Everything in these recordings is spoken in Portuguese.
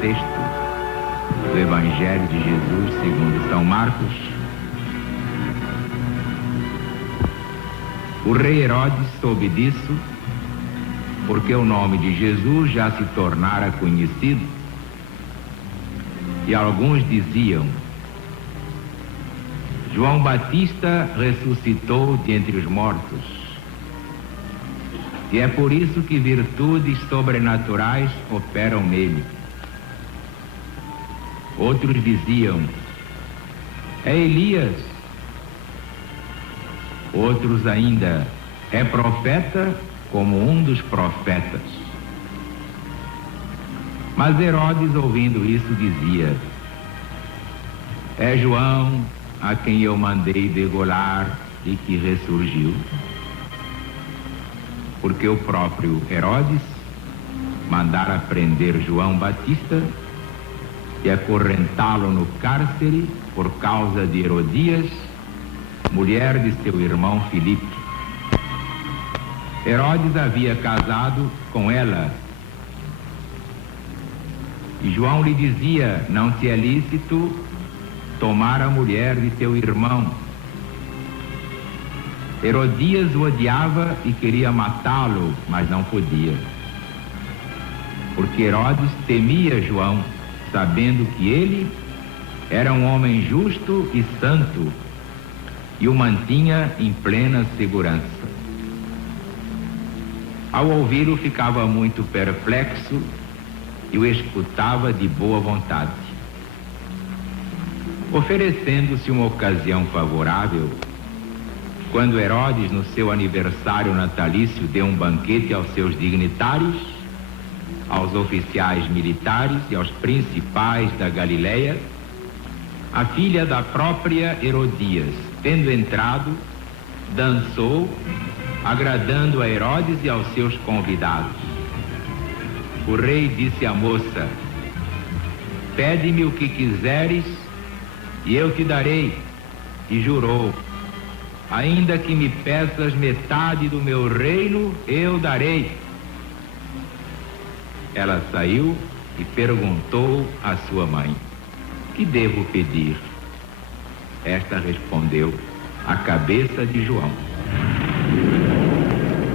texto do Evangelho de Jesus segundo São Marcos. O rei Herodes soube disso, porque o nome de Jesus já se tornara conhecido, e alguns diziam: João Batista ressuscitou de entre os mortos, e é por isso que virtudes sobrenaturais operam nele. Outros diziam: é Elias. Outros ainda: é profeta, como um dos profetas. Mas Herodes, ouvindo isso, dizia: é João, a quem eu mandei degolar e que ressurgiu. Porque o próprio Herodes mandara prender João Batista e acorrentá-lo no cárcere por causa de Herodias, mulher de seu irmão Filipe. Herodes havia casado com ela, e João lhe dizia: não te é lícito tomar a mulher de teu irmão. Herodias o odiava e queria matá-lo, mas não podia, porque Herodes temia João, sabendo que ele era um homem justo e santo, e o mantinha em plena segurança. Ao ouvi-lo, ficava muito perplexo e o escutava de boa vontade. Oferecendo-se uma ocasião favorável, quando Herodes, no seu aniversário natalício, deu um banquete aos seus dignitários, aos oficiais militares e aos principais da Galileia, a filha da própria Herodias, tendo entrado, dançou, agradando a Herodes e aos seus convidados. O rei disse à moça: pede-me o que quiseres e eu te darei. E jurou: ainda que me peças metade do meu reino, eu darei. Ela saiu e perguntou à sua mãe: que devo pedir? Esta respondeu: a cabeça de João.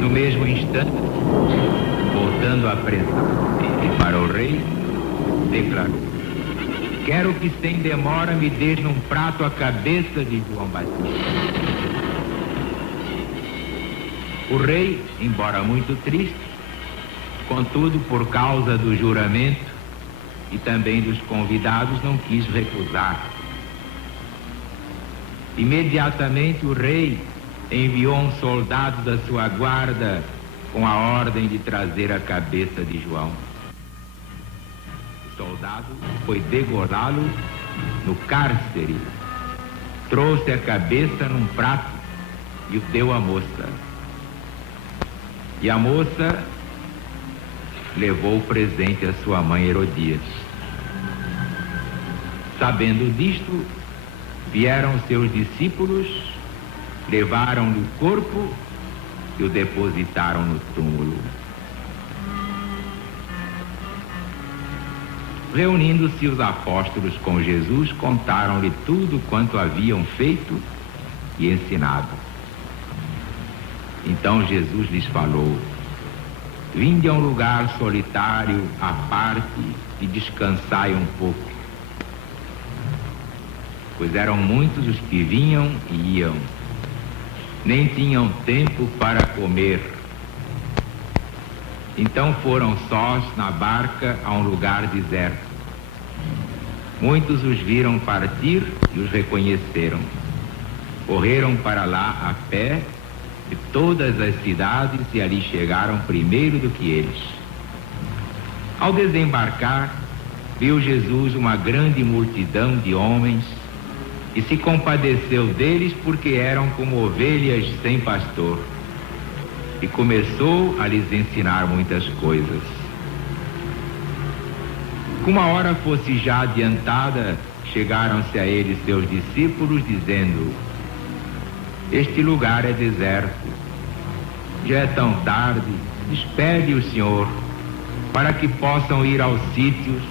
No mesmo instante, voltando a presente para o rei, declarou: quero que sem demora me des num prato a cabeça de João Batista. O rei, embora muito triste, contudo, por causa do juramento e também dos convidados, não quis recusar. Imediatamente o rei enviou um soldado da sua guarda com a ordem de trazer a cabeça de João. O soldado foi degolá-lo no cárcere, trouxe a cabeça num prato e o deu à moça. E a moça levou o presente à sua mãe Herodias. Sabendo disto, vieram seus discípulos, levaram-lhe o corpo e o depositaram no túmulo. Reunindo-se os apóstolos com Jesus, contaram-lhe tudo quanto haviam feito e ensinado. Então Jesus lhes falou: vinde a um lugar solitário, à parte, e descansai um pouco. Pois eram muitos os que vinham e iam, nem tinham tempo para comer. Então foram sós na barca a um lugar deserto. Muitos os viram partir e os reconheceram. Correram para lá a pé de todas as cidades e ali chegaram primeiro do que eles. Ao desembarcar, viu Jesus uma grande multidão de homens e se compadeceu deles, porque eram como ovelhas sem pastor, e começou a lhes ensinar muitas coisas. Como a hora fosse já adiantada, chegaram-se a ele seus discípulos, dizendo: este lugar é deserto, já é tão tarde, despede o Senhor, para que possam ir aos sítios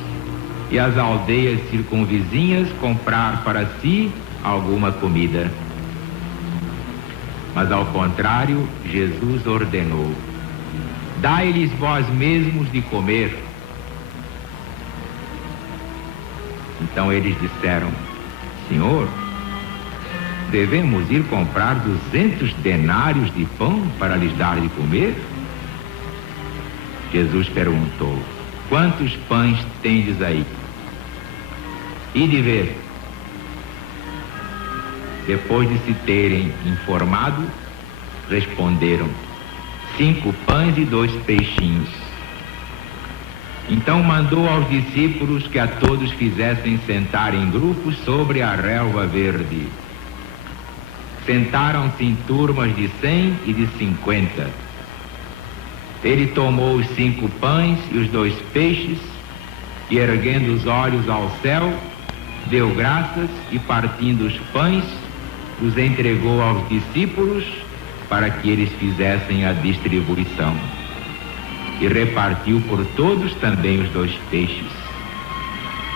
e as aldeias circunvizinhas comprar para si alguma comida. Mas ao contrário, Jesus ordenou: dai-lhes vós mesmos de comer. Então eles disseram: Senhor, devemos ir comprar 200 denários de pão para lhes dar de comer? Jesus perguntou: quantos pães tendes aí? E de ver. Depois de se terem informado, responderam: 5 pães e 2 peixinhos. Então mandou aos discípulos que a todos fizessem sentar em grupos sobre a relva verde. Sentaram-se em turmas de 100 e de 50. Ele tomou os 5 pães e os 2 peixes, e erguendo os olhos ao céu, deu graças e, partindo os pães, os entregou aos discípulos para que eles fizessem a distribuição. E repartiu por todos também os 2 peixes.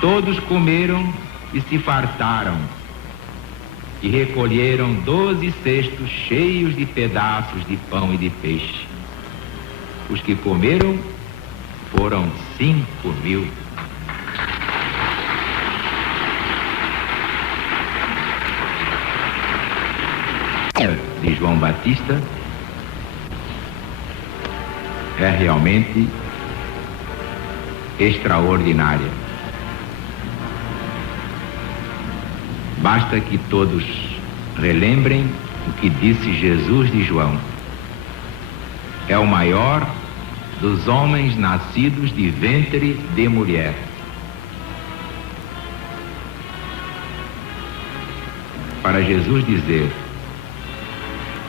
Todos comeram e se fartaram, e recolheram 12 cestos cheios de pedaços de pão e de peixe. Os que comeram foram 5.000. De João Batista é realmente extraordinária. Basta que todos relembrem o que disse Jesus de João: é o maior dos homens nascidos de ventre de mulher. Para Jesus dizer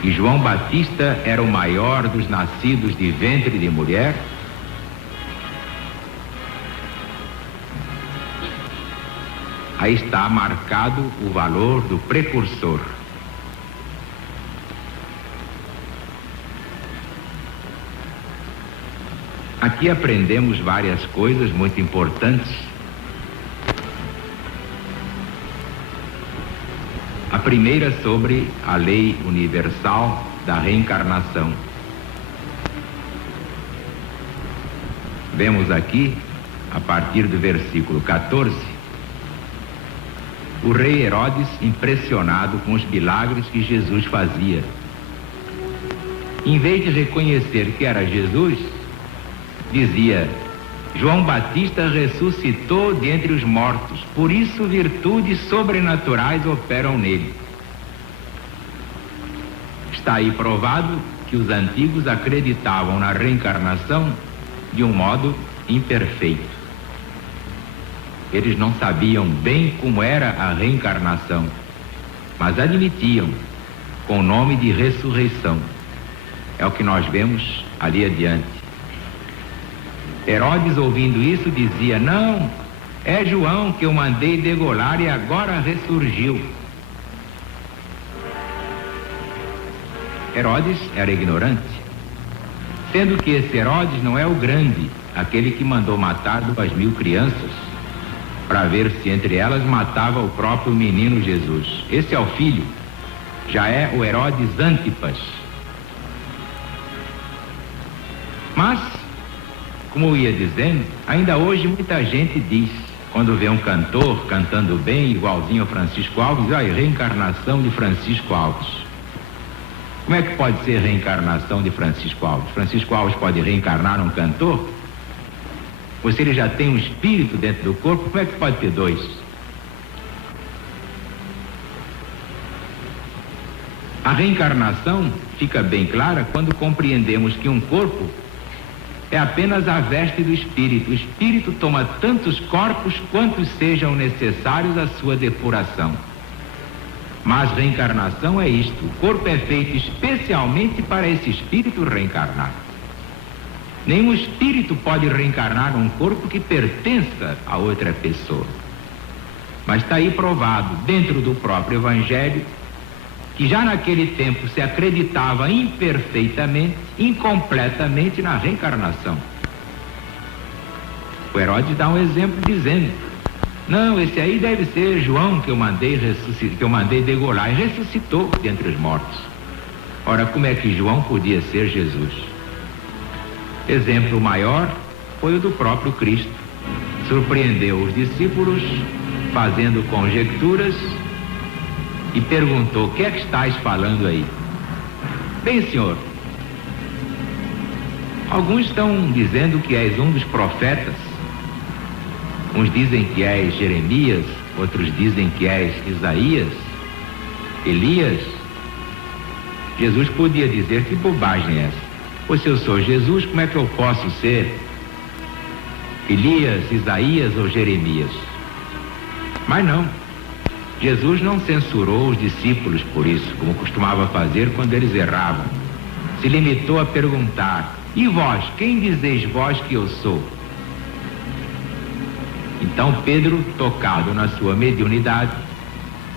que João Batista era o maior dos nascidos de ventre de mulher, aí está marcado o valor do precursor. Aqui aprendemos várias coisas muito importantes. A primeira sobre a lei universal da reencarnação. Vemos aqui, a partir do versículo 14, o rei Herodes impressionado com os milagres que Jesus fazia. Em vez de reconhecer que era Jesus, dizia: João Batista ressuscitou dentre os mortos, por isso virtudes sobrenaturais operam nele. Está aí provado que os antigos acreditavam na reencarnação de um modo imperfeito. Eles não sabiam bem como era a reencarnação, mas admitiam com o nome de ressurreição. É o que nós vemos ali adiante. Herodes, ouvindo isso, dizia: não, é João que eu mandei degolar e agora ressurgiu. Herodes era ignorante, sendo que esse Herodes não é o grande, aquele que mandou matar 2.000 crianças, para ver se entre elas matava o próprio menino Jesus. Esse é o filho, já é o Herodes Antipas. Mas, como eu ia dizendo, ainda hoje muita gente diz, quando vê um cantor cantando bem, igualzinho ao Francisco Alves, olha, reencarnação de Francisco Alves. Como é que pode ser reencarnação de Francisco Alves? Francisco Alves pode reencarnar um cantor? Ou se ele já tem um espírito dentro do corpo, como é que pode ter 2? A reencarnação fica bem clara quando compreendemos que um corpo é apenas a veste do espírito. O espírito toma tantos corpos quantos sejam necessários à sua depuração. Mas reencarnação é isto: o corpo é feito especialmente para esse espírito reencarnar. Nenhum espírito pode reencarnar num corpo que pertença a outra pessoa. Mas está aí provado, dentro do próprio Evangelho, que já naquele tempo se acreditava imperfeitamente, incompletamente na reencarnação. O Herodes dá um exemplo dizendo Não, esse aí deve ser João que eu mandei degolar, e ressuscitou dentre os mortos. Ora, como é que João podia ser Jesus? Exemplo maior foi o do próprio Cristo. Surpreendeu os discípulos fazendo conjecturas e perguntou: o que é que estás falando aí? Bem, Senhor, alguns estão dizendo que és um dos profetas. Uns dizem que és Jeremias, outros dizem que és Isaías, Elias. Jesus podia dizer: que bobagem é essa? Pois se eu sou Jesus, como é que eu posso ser Elias, Isaías ou Jeremias? Mas não. Jesus não censurou os discípulos por isso, como costumava fazer quando eles erravam. Se limitou a perguntar: e vós, quem dizeis vós que eu sou? Então Pedro, tocado na sua mediunidade,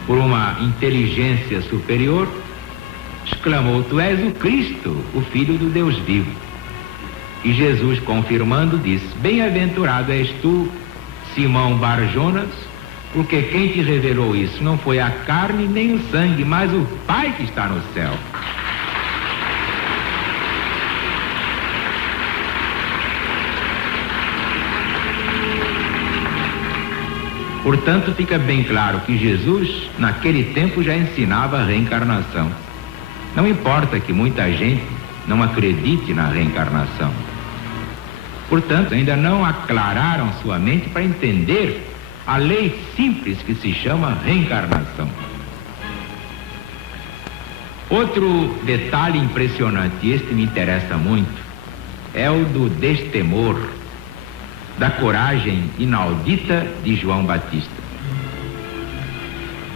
por uma inteligência superior, exclamou: tu és o Cristo, o Filho do Deus vivo. E Jesus, confirmando, disse: bem-aventurado és tu, Simão Bar-Jonas, porque quem te revelou isso não foi a carne nem o sangue, mas o Pai que está no céu. Portanto, fica bem claro que Jesus, naquele tempo, já ensinava a reencarnação. Não importa que muita gente não acredite na reencarnação. Portanto, ainda não aclararam sua mente para entender a lei simples que se chama reencarnação. Outro detalhe impressionante, e este me interessa muito, é o do destemor, da coragem inaudita de João Batista.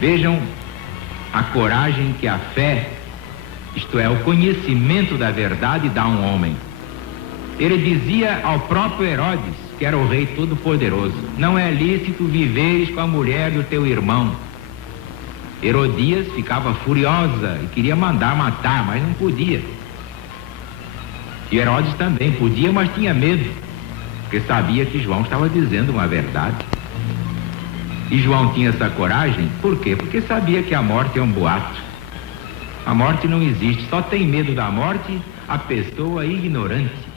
Vejam a coragem que a fé, isto é, o conhecimento da verdade, dá a um homem. Ele dizia ao próprio Herodes, que era o rei todo-poderoso: não é lícito viveres com a mulher do teu irmão. Herodias ficava furiosa e queria mandar matar, mas não podia. E Herodes também podia, mas tinha medo, porque sabia que João estava dizendo uma verdade. E João tinha essa coragem, por quê? Porque sabia que a morte é um boato. A morte não existe, só tem medo da morte a pessoa ignorante.